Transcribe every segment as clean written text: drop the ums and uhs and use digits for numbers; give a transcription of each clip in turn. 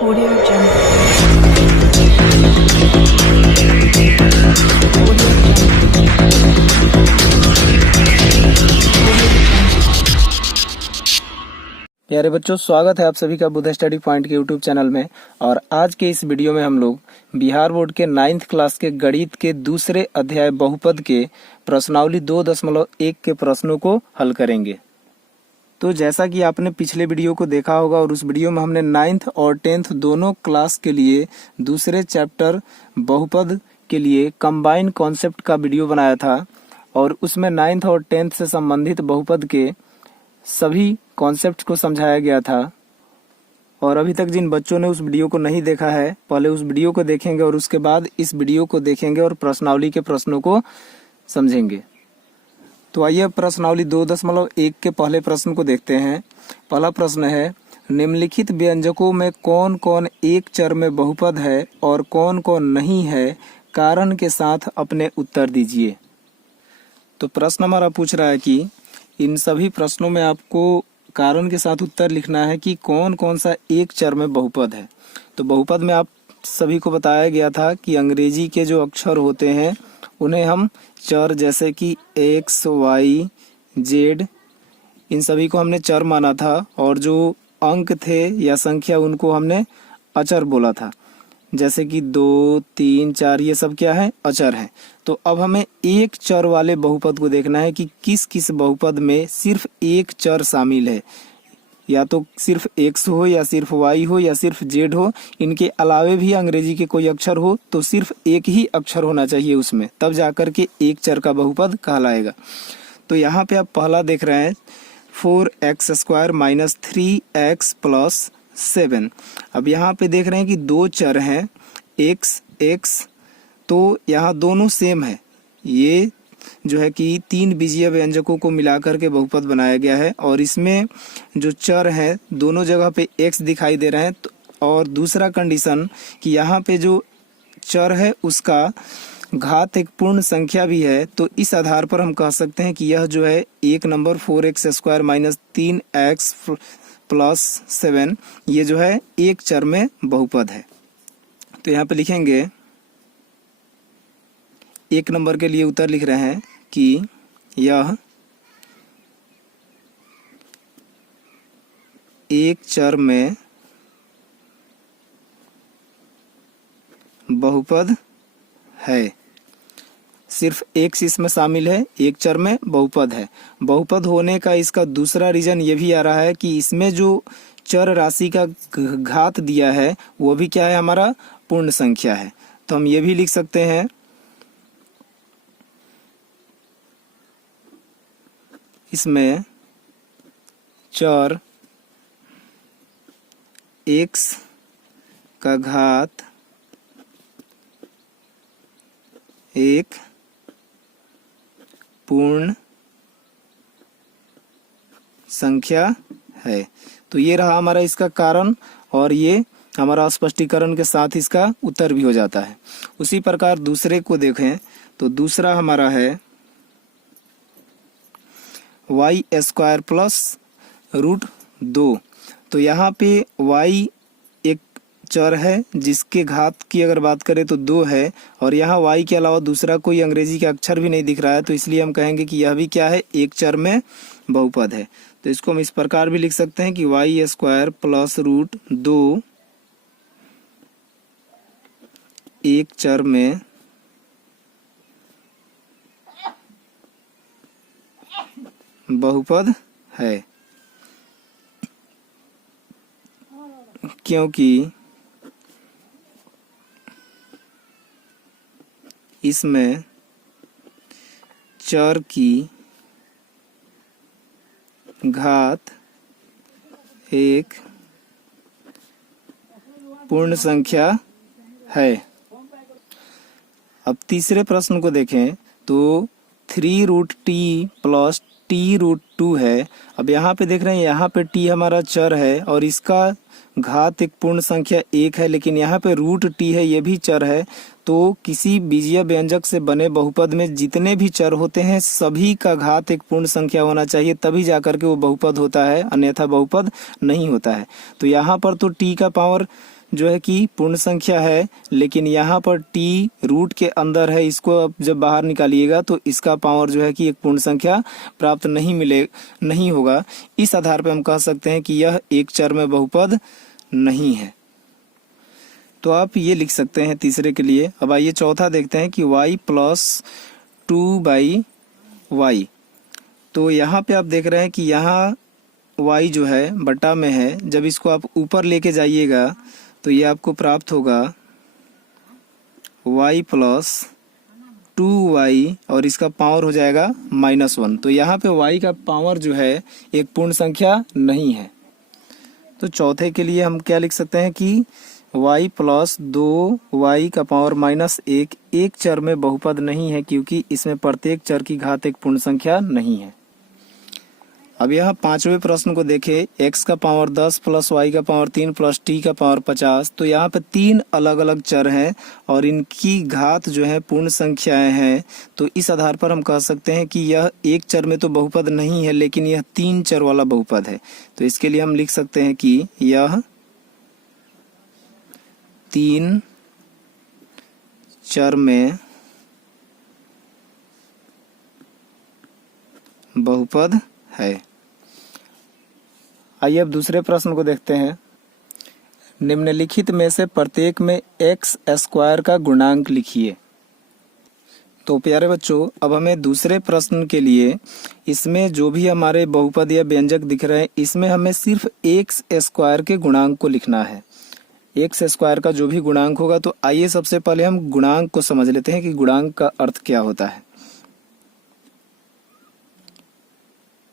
Audio Jungle. प्यारे बच्चों, स्वागत है आप सभी का बुध स्टडी पॉइंट के यूट्यूब चैनल में। और आज के इस वीडियो में हम लोग बिहार बोर्ड के 9th क्लास के गणित के दूसरे अध्याय बहुपद के प्रश्नावली 2.1 के प्रश्नों को हल करेंगे। तो जैसा कि आपने पिछले वीडियो को देखा होगा और उस वीडियो में हमने 9th और 10th दोनों क्लास के लिए दूसरे चैप्टर बहुपद के लिए कंबाइन कॉन्सेप्ट का वीडियो बनाया था और उसमें 9th और 10th से संबंधित बहुपद के सभी कॉन्सेप्ट को समझाया गया था। और अभी तक जिन बच्चों ने उस वीडियो को नहीं देखा है, पहले उस वीडियो को देखेंगे और उसके बाद इस वीडियो को देखेंगे और प्रश्नावली के प्रश्नों को समझेंगे। तो आइए प्रश्नावली 2.1 के पहले प्रश्न को देखते हैं। पहला प्रश्न है, निम्नलिखित व्यंजकों में कौन कौन एक चर में बहुपद है और कौन कौन नहीं है, कारण के साथ अपने उत्तर दीजिए। तो प्रश्न हमारा पूछ रहा है कि इन सभी प्रश्नों में आपको कारण के साथ उत्तर लिखना है कि कौन कौन सा एक चर में बहुपद है। तो बहुपद में आप सभी को बताया गया था कि अंग्रेजी के जो अक्षर होते हैं उन्हें हम चर जैसे कि x, y, z इन सभी को हमने चर माना था और जो अंक थे या संख्या उनको हमने अचर बोला था, जैसे कि 2, 3, 4 ये सब क्या है, अचर है। तो अब हमें एक चर वाले बहुपद को देखना है कि किस किस बहुपद में सिर्फ एक चर शामिल है, या तो सिर्फ x हो या सिर्फ y हो या सिर्फ z हो। इनके अलावे भी अंग्रेजी के कोई अक्षर हो तो सिर्फ एक ही अक्षर होना चाहिए उसमें, तब जाकर के एक चर का बहुपद कहलाएगा। तो यहाँ पे आप पहला देख रहे हैं 4x² - 3x + 7। अब यहाँ पे देख रहे हैं कि दो चर हैं x, तो यहाँ दोनों सेम है। ये जो है कि 3 बीजीय व्यंजकों को मिलाकर के बहुपद बनाया गया है और इसमें जो चर है दोनों जगह पे x दिखाई दे रहे हैं। और दूसरा कंडीशन कि यहाँ पे जो चर है उसका घात एक पूर्ण संख्या भी है, तो इस आधार पर हम कह सकते हैं कि यह जो है एक नंबर 4x² - 3x + 7 ये जो है एक चर में बहुपद है। तो यहाँ पे लिखेंगे, एक नंबर के लिए उत्तर लिख रहे हैं कि यह एक चर में बहुपद है। सिर्फ x इसमें शामिल है, एक चर में बहुपद है। बहुपद होने का इसका दूसरा रीजन ये भी आ रहा है कि इसमें जो चर राशि का घात दिया है वो भी क्या है, हमारा पूर्ण संख्या है। तो हम ये भी लिख सकते हैं, इसमें चर x का घात एक पूर्ण संख्या है। तो ये रहा हमारा इसका कारण और ये हमारा स्पष्टीकरण के साथ इसका उत्तर भी हो जाता है। उसी प्रकार दूसरे को देखें तो दूसरा हमारा है y² + √2। तो यहाँ पे y एक चर है जिसके घात की अगर बात करें तो 2 है और यहाँ y के अलावा दूसरा कोई अंग्रेजी का अक्षर भी नहीं दिख रहा है, तो इसलिए हम कहेंगे कि यह भी क्या है, एक चर में बहुपद है। तो इसको हम इस प्रकार भी लिख सकते हैं कि y² + √2 एक चर में बहुपद है, क्योंकि इसमें चर की घात एक पूर्ण संख्या है। अब तीसरे प्रश्न को देखें तो 3√t + t√2 है। अब यहाँ पे देख रहे हैं, यहाँ पे t हमारा चर है और इसका घात एक पूर्ण संख्या 1 है, लेकिन यहाँ पे √t है, ये भी चर है। तो किसी बीजीय व्यंजक से बने बहुपद में जितने भी चर होते हैं सभी का घात एक पूर्ण संख्या होना चाहिए, तभी जाकर के वो बहुपद होता है, अन्यथा बहुपद नहीं होता है। तो यहाँ पर तो t का पावर जो है कि पूर्ण संख्या है, लेकिन यहाँ पर t रूट के अंदर है, इसको अब जब बाहर निकालिएगा तो इसका पावर जो है कि एक पूर्ण संख्या प्राप्त नहीं होगा। इस आधार पर हम कह सकते हैं कि यह एक चर में बहुपद नहीं है। तो आप ये लिख सकते हैं तीसरे के लिए। अब आइए चौथा देखते हैं कि y प्लस 2/y। तो यहाँ पे आप देख रहे हैं कि यहाँ y जो है बटा में है, जब इसको आप ऊपर लेके जाइएगा तो ये आपको प्राप्त होगा y प्लस 2y और इसका पावर हो जाएगा -1। तो यहाँ पे y का पावर जो है एक पूर्ण संख्या नहीं है। तो चौथे के लिए हम क्या लिख सकते हैं कि y प्लस 2y का पावर -1 एक चर में बहुपद नहीं है, क्योंकि इसमें प्रत्येक चर की घात एक पूर्ण संख्या नहीं है। अब यहाँ पांचवें प्रश्न को देखें, x का पावर 10 प्लस y का पावर 3 प्लस t का पावर 50। तो यहाँ पे तीन अलग अलग चर हैं और इनकी घात जो है पूर्ण संख्याएं हैं। तो इस आधार पर हम कह सकते हैं कि यह एक चर में तो बहुपद नहीं है, लेकिन यह तीन चर वाला बहुपद है। तो इसके लिए हम लिख सकते हैं कि यह तीन चर में बहुपद है। आइए अब दूसरे प्रश्न को देखते हैं। निम्नलिखित में से प्रत्येक में x स्क्वायर का गुणांक लिखिए। तो प्यारे बच्चों, अब हमें दूसरे प्रश्न के लिए इसमें जो भी हमारे बहुपद या व्यंजक दिख रहे हैं, इसमें हमें सिर्फ x स्क्वायर के गुणांक को लिखना है। x स्क्वायर का जो भी गुणांक होगा, तो आइए सबसे पहले हम गुणांक को समझ लेते हैं कि गुणांक का अर्थ क्या होता है।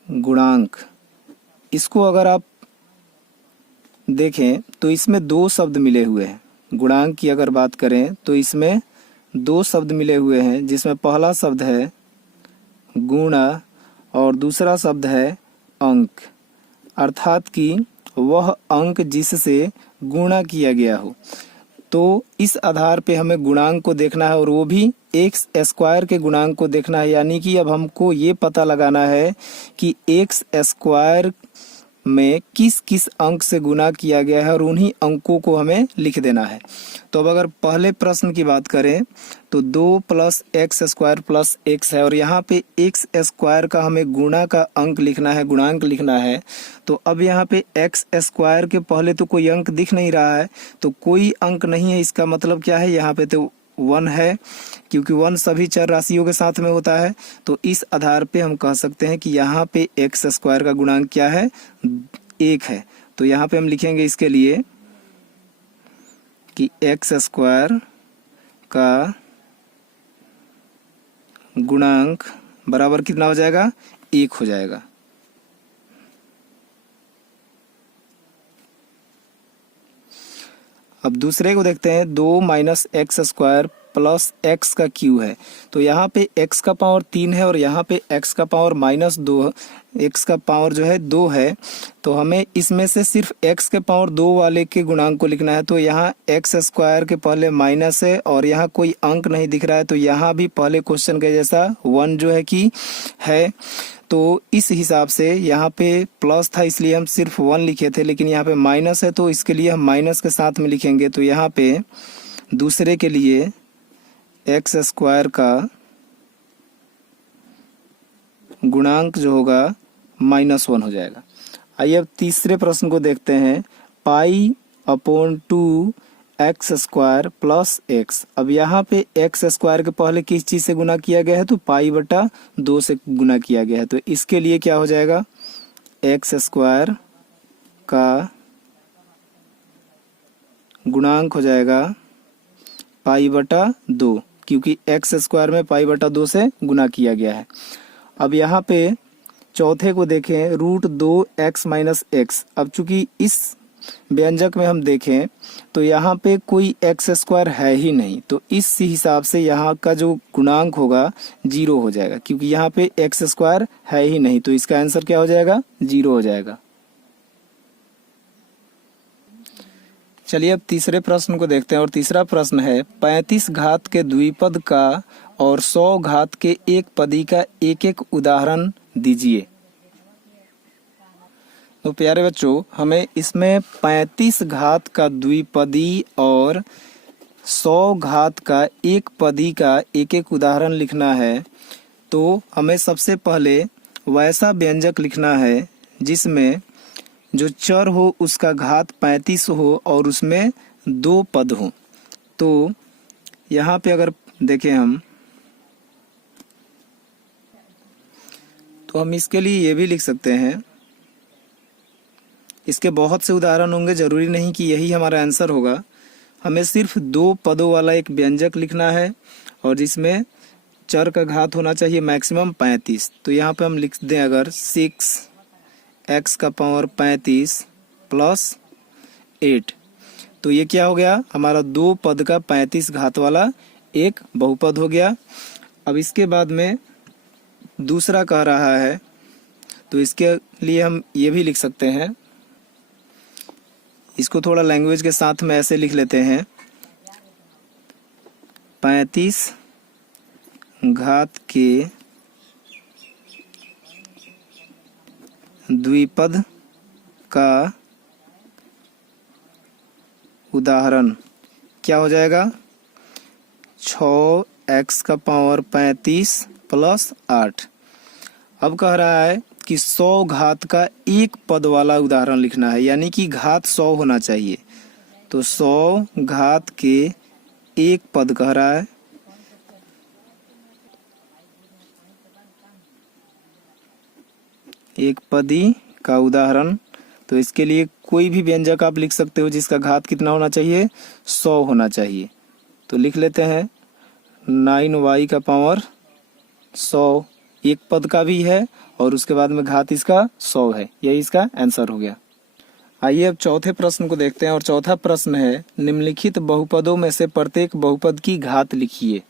गुणांक, इसको अगर आप देखें तो इसमें दो शब्द मिले हुए हैं। गुणांक की अगर बात करें तो इसमें दो शब्द मिले हुए हैं, जिसमें पहला शब्द है गुणा और दूसरा शब्द है अंक, अर्थात कि वह अंक जिससे गुणा किया गया हो। तो इस आधार पे हमें गुणांक को देखना है और वो भी एक्स स्क्वायर के गुणांक को देखना है। यानी कि अब हमको ये पता लगाना है कि एक्स स्क्वायर में किस किस अंक से गुणा किया गया है और उन्हीं अंकों को हमें लिख देना है। तो अब अगर पहले प्रश्न की बात करें तो 2 plus x square plus x है और यहाँ पे एक्स स्क्वायर का हमें गुणा का अंक लिखना है, गुणांक लिखना है। तो अब यहाँ पे एक्स स्क्वायर के पहले तो कोई अंक दिख नहीं रहा है, तो कोई अंक नहीं है। इसका मतलब क्या है, यहाँ पे तो 1 है, क्योंकि 1 सभी चर राशियों के साथ में होता है। तो इस आधार पे हम कह सकते हैं कि यहाँ पे एक्स स्क्वायर का गुणांक क्या है, 1 है। तो यहाँ पे हम लिखेंगे इसके लिए कि एक्स स्क्वायर का गुणांक बराबर कितना हो जाएगा, 1 हो जाएगा। अब दूसरे को देखते हैं, 2 minus x square plus x का क्यू है। तो यहाँ पे x का पावर 3 है और यहाँ पे x का पावर -2, x का पावर जो है 2 है। तो हमें इसमें से सिर्फ x के पावर 2 वाले के गुणांक को लिखना है। तो यहाँ एक्स स्क्वायर के पहले माइनस है और यहाँ कोई अंक नहीं दिख रहा है, तो यहाँ भी पहले क्वेश्चन के जैसा 1 जो है कि है। तो इस हिसाब से यहाँ पे प्लस था इसलिए हम सिर्फ 1 लिखे थे, लेकिन यहाँ पे माइनस है तो इसके लिए हम माइनस के साथ में लिखेंगे। तो यहाँ पे दूसरे के लिए एक्स स्क्वायर का गुणांक जो होगा -1 हो जाएगा। आइए अब तीसरे प्रश्न को देखते हैं, π/2 एक्स स्क्वायर प्लस एक्स। अब यहाँ पे एक्स स्क्वायर के पहले किस चीज से गुना किया गया है, तो π/2 से गुना किया गया है। तो इसके लिए क्या हो जाएगा, एक्स स्क्वायर का गुणांक हो जाएगा π/2, क्योंकि एक्स स्क्वायर में π/2 से गुना किया गया है। अब यहाँ पे चौथे को देखें, √2x माइनस एक्स। अब चूंकि इस व्यंजक में हम देखें तो यहाँ पे कोई एक्स स्क्वायर है ही नहीं, तो इस हिसाब से यहाँ का जो गुणांक होगा 0 हो जाएगा, क्योंकि यहाँ पे एक्स स्क्वायर है ही नहीं। तो इसका आंसर क्या हो जाएगा, 0 हो जाएगा। चलिए अब तीसरे प्रश्न को देखते हैं और तीसरा प्रश्न है, 35 घात के द्विपद का और 100 घात के एक पदी का एक एक उदाहरण दीजिए। तो प्यारे बच्चों, हमें इसमें 35 घात का द्विपदी और 100 घात का एक पदी का एक एक उदाहरण लिखना है। तो हमें सबसे पहले वैसा व्यंजक लिखना है जिसमें जो चर हो उसका घात 35 हो और उसमें 2 पद हो। तो यहाँ पे अगर देखें हम इसके लिए ये भी लिख सकते हैं। इसके बहुत से उदाहरण होंगे, जरूरी नहीं कि यही हमारा आंसर होगा। हमें सिर्फ 2 पदों वाला एक व्यंजक लिखना है और जिसमें चर का घात होना चाहिए मैक्सिमम 35। तो यहाँ पे हम लिख दें अगर 6x का पावर 35 प्लस 8, तो ये क्या हो गया, हमारा 2 पद का 35 घात वाला एक बहुपद हो गया। अब इसके बाद में दूसरा कह रहा है, तो इसके लिए हम ये भी लिख सकते हैं। इसको थोड़ा लैंग्वेज के साथ में ऐसे लिख लेते हैं, 35 घात के द्विपद का उदाहरण क्या हो जाएगा, 6x का पावर 35 प्लस 8। अब कह रहा है कि 100 घात का एक पद वाला उदाहरण लिखना है, यानी कि घात 100 होना चाहिए। तो 100 घात के एक पद कह रहा है, एक पदी का उदाहरण। तो इसके लिए कोई भी व्यंजक आप लिख सकते हो जिसका घात कितना होना चाहिए, 100 होना चाहिए। तो लिख लेते हैं 9y का पावर 100, एक पद का भी है और उसके बाद में घात इसका 100 है। यही इसका आंसर हो गया। आइए अब चौथे प्रश्न को देखते हैं और चौथा प्रश्न है, निम्नलिखित बहुपदों में से प्रत्येक बहुपद की घात लिखिए।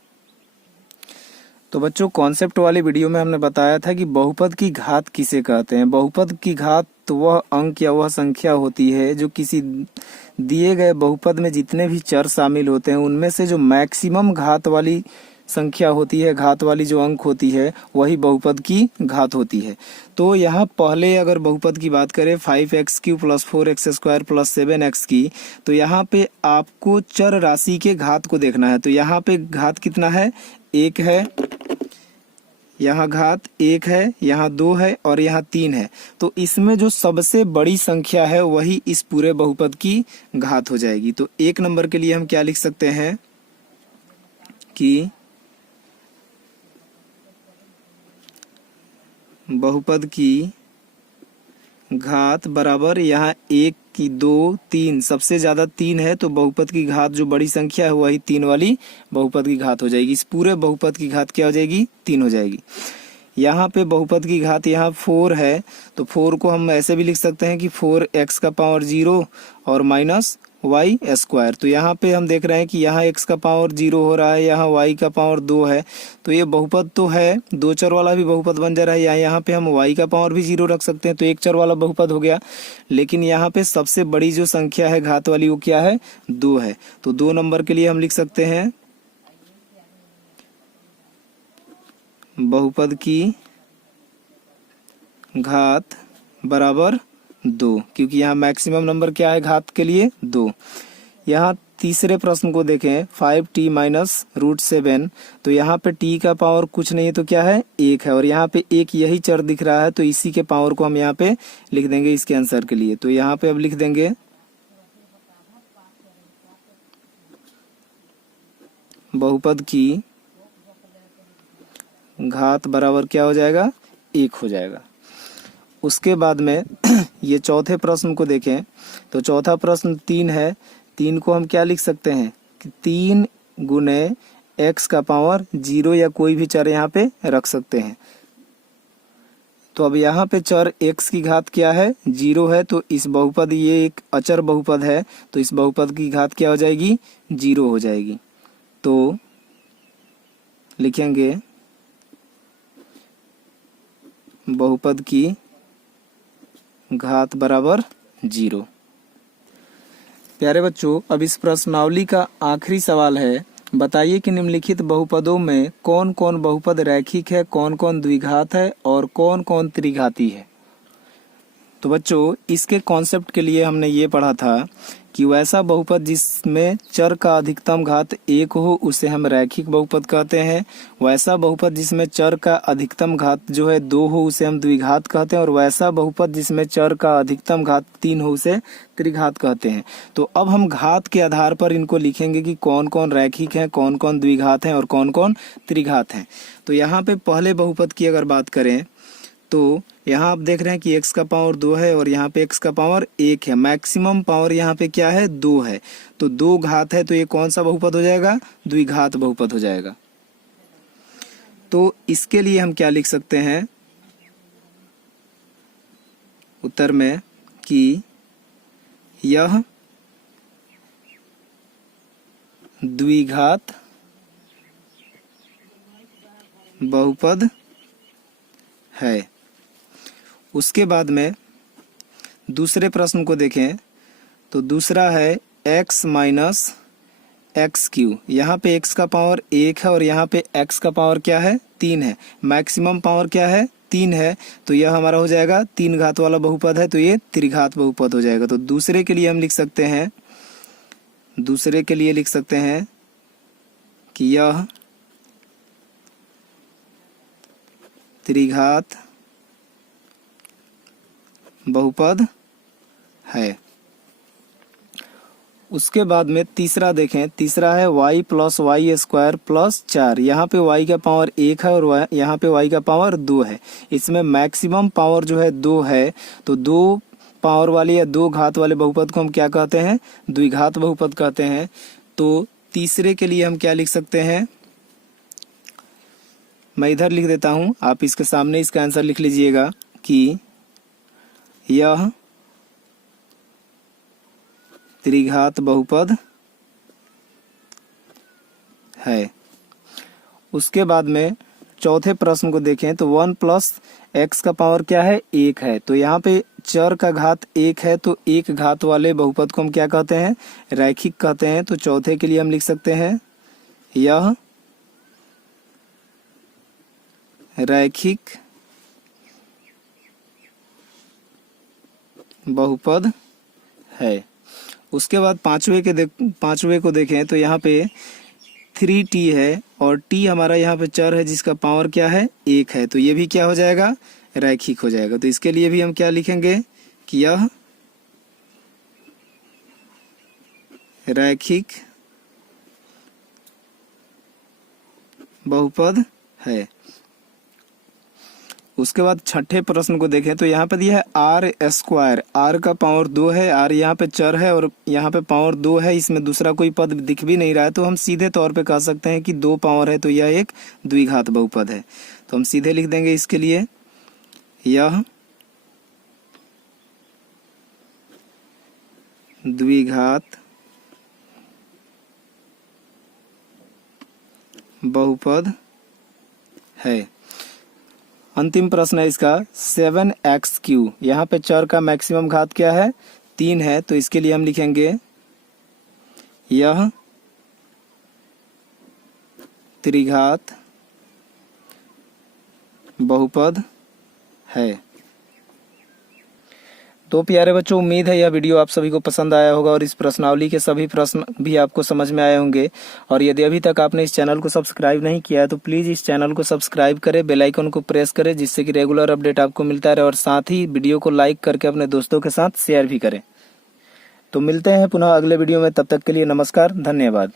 तो बच्चों, कॉन्सेप्ट वाली वीडियो में हमने बताया था कि बहुपद की घात किसे कहते हैं। बहुपद की घात तो वह अंक या वह संख्या होती है जो किसी दिए गए बहुपद में जितने भी चर शामिल होते हैं उनमें से जो मैक्सिमम घात वाली संख्या होती है, घात वाली जो अंक होती है, वही बहुपद की घात होती है। तो यहाँ पहले अगर बहुपद की बात करें 5x³ plus 4x² plus 7x की, तो यहाँ पे आपको चर राशि के घात को देखना है। तो यहाँ पे घात कितना है, 1 है, यहाँ घात 1 है, यहाँ 2 है और यहाँ 3 है। तो इसमें जो सबसे बड़ी संख्या है वही इस पूरे बहुपद की घात हो जाएगी। तो 1 नंबर के लिए हम क्या लिख सकते हैं कि बहुपद की घात बराबर, यहाँ 1 की 2 3, सबसे ज्यादा 3 है, तो बहुपद की घात जो बड़ी संख्या है वही 3 वाली बहुपद की घात हो जाएगी। इस पूरे बहुपद की घात क्या हो जाएगी, 3 हो जाएगी। यहाँ पे बहुपद की घात यहाँ 4 है, तो 4 को हम ऐसे भी लिख सकते हैं कि 4x का पावर 0 और माइनस y²। तो यहाँ पे हम देख रहे हैं कि यहाँ x का पावर 0 हो रहा है, यहाँ y का पावर 2 है। तो ये बहुपद तो है, 2 चर वाला भी बहुपद बन जा रहा है। यहाँ पे हम y का पावर भी 0 रख सकते हैं, तो 1 चर वाला बहुपद हो गया। लेकिन यहाँ पे सबसे बड़ी जो संख्या है घात वाली वो क्या है, 2 है। तो 2 नंबर के लिए हम लिख सकते हैं बहुपद की घात बराबर 2, क्योंकि यहाँ मैक्सिमम नंबर क्या है घात के लिए, 2। यहाँ तीसरे प्रश्न को देखें, 5t माइनस √7। तो यहाँ पे t का पावर कुछ नहीं है तो क्या है, 1 है, और यहाँ पे एक यही चर दिख रहा है, तो इसी के पावर को हम यहाँ पे लिख देंगे इसके आंसर के लिए। तो यहाँ पे अब लिख देंगे बहुपद की घात बराबर क्या हो जाएगा, 1 हो जाएगा। उसके बाद में ये चौथे प्रश्न को देखें, तो चौथा प्रश्न 3 है। 3 को हम क्या लिख सकते हैं कि 3 गुने x का पावर 0 या कोई भी चर यहाँ पे रख सकते हैं। तो अब यहाँ पे चर x की घात क्या है, 0 है, तो इस बहुपद, ये एक अचर बहुपद है, तो इस बहुपद की घात क्या हो जाएगी, 0 हो जाएगी। तो लिखेंगे बहुपद की घात बराबर 0। प्यारे बच्चों, अब इस प्रश्नावली का आखिरी सवाल है, बताइए कि निम्नलिखित बहुपदों में कौन कौन बहुपद रैखिक है, कौन कौन द्विघात है और कौन कौन त्रिघाती है। तो बच्चों इसके कॉन्सेप्ट के लिए हमने ये पढ़ा था कि वैसा बहुपद जिसमें चर का अधिकतम घात 1 हो उसे हम रैखिक बहुपद कहते हैं। वैसा बहुपद जिसमें चर का अधिकतम घात जो है 2 हो उसे हम द्विघात कहते हैं। और वैसा बहुपद जिसमें चर का अधिकतम घात 3 हो उसे त्रिघात कहते हैं। तो अब हम घात के आधार पर इनको लिखेंगे कि कौन कौन रैखिक है, कौन कौन द्विघात है और कौन कौन त्रिघात है। तो यहाँ पे पहले बहुपद की अगर बात करें तो यहाँ आप देख रहे हैं कि x का पावर 2 है और यहाँ पे x का पावर 1 है। मैक्सिमम पावर यहाँ पे क्या है, 2 है। तो 2 घात है तो ये कौन सा बहुपद हो जाएगा, द्विघात बहुपद हो जाएगा। तो इसके लिए हम क्या लिख सकते हैं उत्तर में कि यह द्विघात बहुपद है। उसके बाद में दूसरे प्रश्न को देखें तो दूसरा है x माइनस एक्स क्यू। यहाँ पे x का पावर 1 है और यहाँ पे x का पावर क्या है, 3 है। मैक्सिमम पावर क्या है, 3 है। तो यह हमारा हो जाएगा 3 घात वाला बहुपद है, तो ये त्रिघात बहुपद हो जाएगा। तो दूसरे के लिए हम लिख सकते हैं, दूसरे के लिए लिख सकते हैं कि यह त्रिघात बहुपद है। उसके बाद में तीसरा देखें, तीसरा है y plus y square plus 4। यहाँ पे y का पावर 1 है और यहाँ पे y का पावर 2 है। इसमें मैक्सिमम पावर जो है 2 है, तो 2 पावर वाले या 2 घात वाले बहुपद को हम क्या कहते हैं, द्विघात बहुपद कहते हैं। तो तीसरे के लिए हम क्या लिख सकते हैं, मैं इधर लिख देता हूं, आप इसके सामने इसका आंसर लिख लीजिएगा कि यह त्रिघात बहुपद है। उसके बाद में चौथे प्रश्न को देखें तो 1 प्लस एक्स का पावर क्या है, 1 है। तो यहाँ पे चर का घात 1 है, तो 1 घात वाले बहुपद को हम क्या कहते हैं, रैखिक कहते हैं। तो चौथे के लिए हम लिख सकते हैं यह रैखिक बहुपद है। उसके बाद पांचवे को देखें तो यहाँ पे 3t है और t हमारा यहाँ पे चर है जिसका पावर क्या है, 1 है। तो ये भी क्या हो जाएगा, रैखिक हो जाएगा। तो इसके लिए भी हम क्या लिखेंगे कि यह रैखिक बहुपद है। उसके बाद छठे प्रश्न को देखें तो यहाँ पे दिया है आर स्क्वायर। आर का पावर 2 है, आर यहाँ पे चर है और यहाँ पे पावर 2 है। इसमें दूसरा कोई पद दिख भी नहीं रहा है, तो हम सीधे तौर पे कह सकते हैं कि 2 पावर है तो यह एक द्विघात बहुपद है। तो हम सीधे लिख देंगे इसके लिए यह द्विघात बहुपद है। अंतिम प्रश्न है इसका 7x3। यहाँ पे चर का मैक्सिमम घात क्या है, 3 है। तो इसके लिए हम लिखेंगे यह त्रिघात बहुपद है। तो प्यारे बच्चों, उम्मीद है यह वीडियो आप सभी को पसंद आया होगा और इस प्रश्नावली के सभी प्रश्न भी आपको समझ में आए होंगे। और यदि अभी तक आपने इस चैनल को सब्सक्राइब नहीं किया है तो प्लीज़ इस चैनल को सब्सक्राइब करें, बेल आइकन को प्रेस करें, जिससे कि रेगुलर अपडेट आपको मिलता रहे। और साथ ही वीडियो को लाइक करके अपने दोस्तों के साथ शेयर भी करें। तो मिलते हैं पुनः अगले वीडियो में, तब तक के लिए नमस्कार, धन्यवाद।